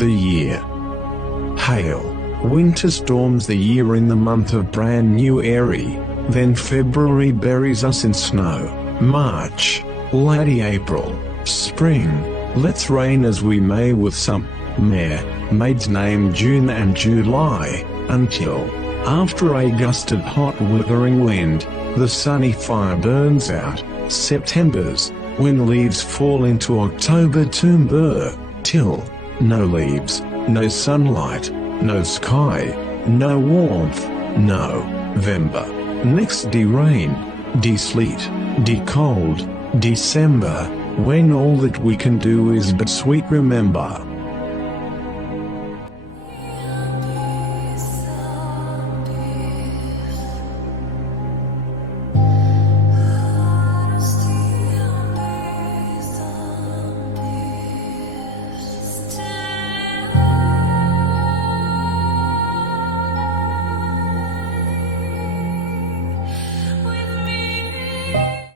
the year. Hail. Winter storms the year in the month of brand new airy. Then February buries us in snow. March. Laddie April. Spring. Let's reign as we may with some maid's name June and July, until, after a gust of hot withering wind, the sunny fire burns out. September's, when leaves fall into October Toomber, till, no leaves, no sunlight, no sky, no warmth, no November. Next de-rain, de-sleet, de-cold, December, when all that we can do is but sweet remember.